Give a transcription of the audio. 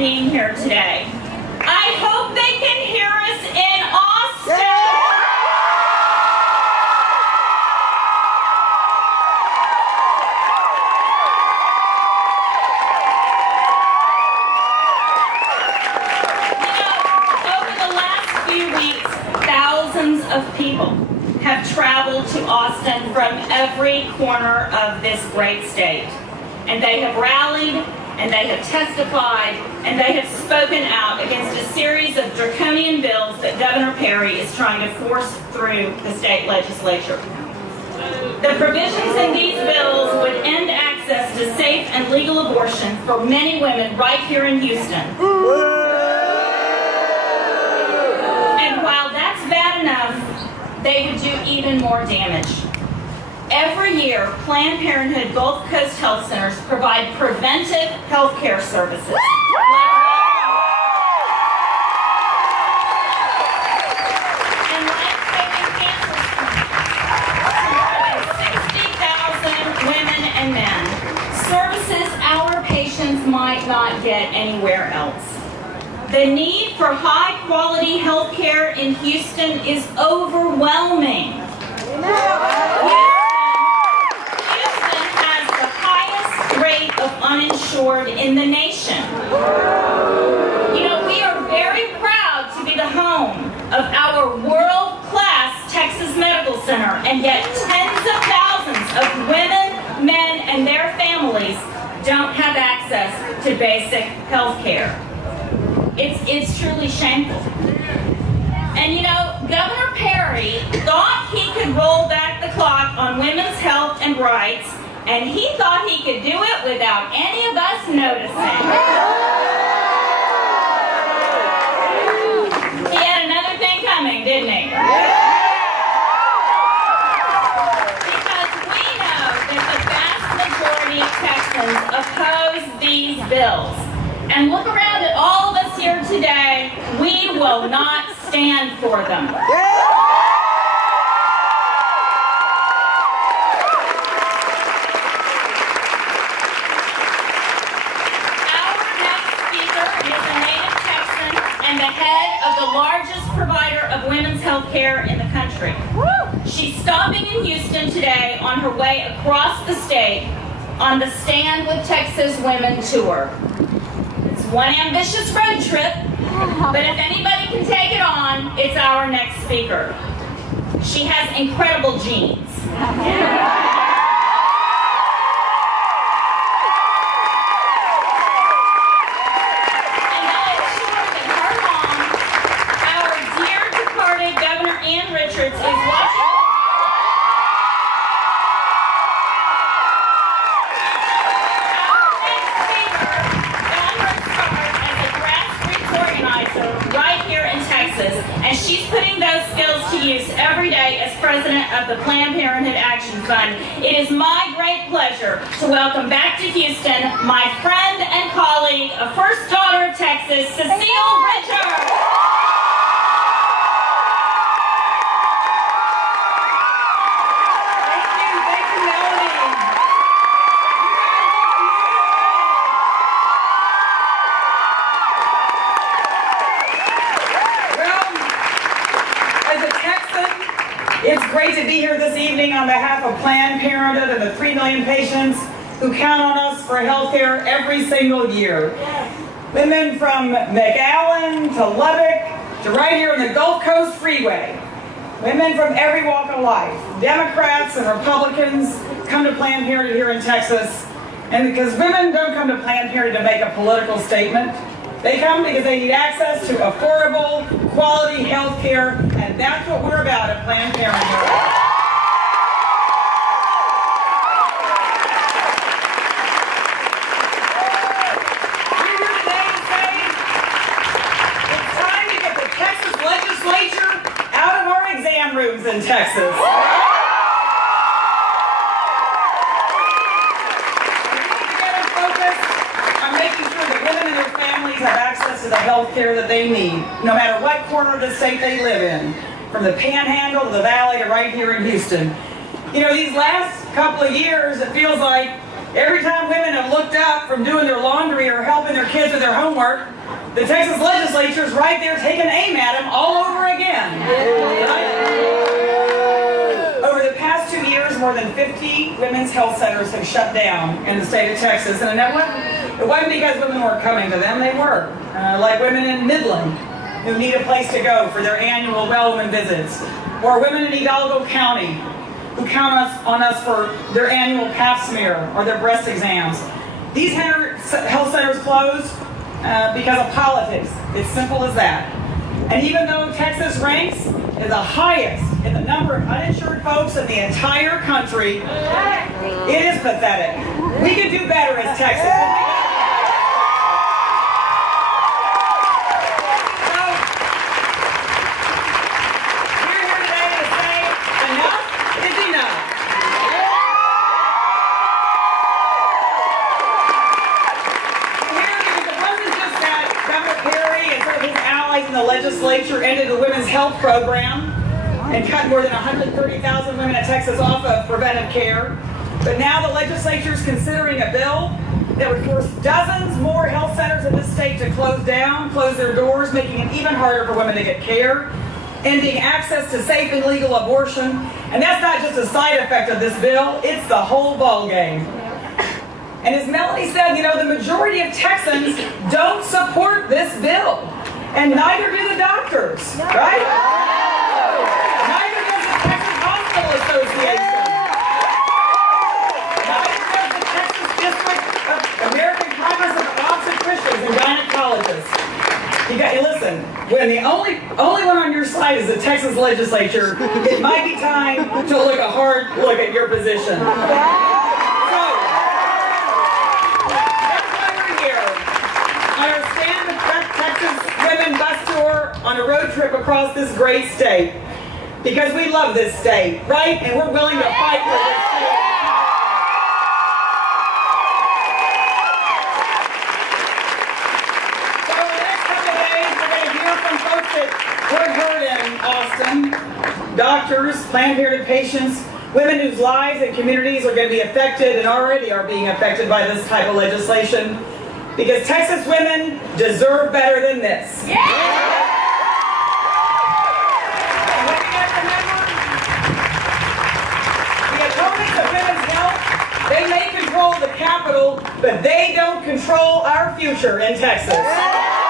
being here today. I hope they can hear us in Austin. Over the last few weeks, thousands of people have traveled to Austin from every corner of this great state. And they have rallied, and they have testified, and they have spoken out against a series of draconian bills that Governor Perry is trying to force through the state legislature. The provisions in these bills would end access to safe and legal abortion for many women right here in Houston. And while that's bad enough, they would do even more damage. Every year, Planned Parenthood Gulf Coast Health Centers provide preventive health care services. And life-saving cancer screenings to more than 60,000 women and men. Services our patients might not get anywhere else. The need for high-quality health care in Houston is overwhelming. Rate of uninsured in the nation. You know, we are very proud to be the home of our world-class Texas Medical Center, and yet tens of thousands of women, men, and their families don't have access to basic health care. It's truly shameful. And you know, Governor Perry thought he could roll back the clock on women's health and rights, and he thought he could do it without any of us noticing. He had another thing coming, didn't he? Because we know that the vast majority of Texans oppose these bills. And look around at all of us here today, we will not stand for them. And the head of the largest provider of women's health care in the country. She's stopping in Houston today on her way across the state on the Stand with Texas Women tour. It's one ambitious road trip, but if anybody can take it on, it's our next speaker. She has incredible genes. Is watching. Our next speaker, Governor started as a grassroots organizer right here in Texas, and she's putting those skills to use every day as president of the Planned Parenthood Action Fund. It is my great pleasure to welcome back to Houston my friend and colleague, a first daughter of Texas, Cecile Richards. It's great to be here this evening on behalf of Planned Parenthood and the 3 million patients who count on us for health care every single year. Women from McAllen to Lubbock to right here on the Gulf Coast Freeway. Women from every walk of life. Democrats and Republicans come to Planned Parenthood here in Texas. And because women don't come to Planned Parenthood to make a political statement, they come because they need access to affordable, quality health care, and that's what we're about at Planned Parenthood. We're here today to say it's time to get the Texas legislature out of our exam rooms in Texas. Have access to the health care that they need, no matter what corner of the state they live in, from the Panhandle to the Valley to right here in Houston. You know, these last couple of years, it feels like Every time women have looked up from doing their laundry or helping their kids with their homework, the Texas legislature is right there taking aim at them all over again. Right? Over the past 2 years, more than 50 women's health centers have shut down in the state of Texas. And it wasn't because women weren't coming to them, they were. Like women in Midland who need a place to go for their annual relevant visits. Or women in Hidalgo County who count on us for their annual pap smear or their breast exams. These health centers closed because of politics. It's simple as that. And even though Texas ranks as the highest in the number of uninsured folks in the entire country, it is pathetic. We can do better as Texas. In the legislature ended the women's health program and cut more than 130,000 women in Texas off of preventive care. But now the legislature is considering a bill that would force dozens more health centers in this state to close their doors, making it even harder for women to get care, ending access to safe and legal abortion. And that's not just a side effect of this bill, it's the whole ball game. And as Melaney said, the majority of Texans don't support this bill. And neither do the doctors, right? Neither does the Texas Hospital Association. Neither does the Texas District of American Congress of Obstetricians and Gynecologists. Listen, when the only one on your side is the Texas legislature, it might be time to look a hard look at your position. Women bus tour on a road trip across this great state because we love this state, right? And we're willing to fight for this state. So in the next couple of days, we're going to hear from folks that we've heard in Austin, doctors, Planned Parenthood patients, women whose lives and communities are going to be affected and already are being affected by this type of legislation. Because Texas women deserve better than this. Yeah! And what we got to remember, the opponents of women's health, they may control the Capitol, but they don't control our future in Texas.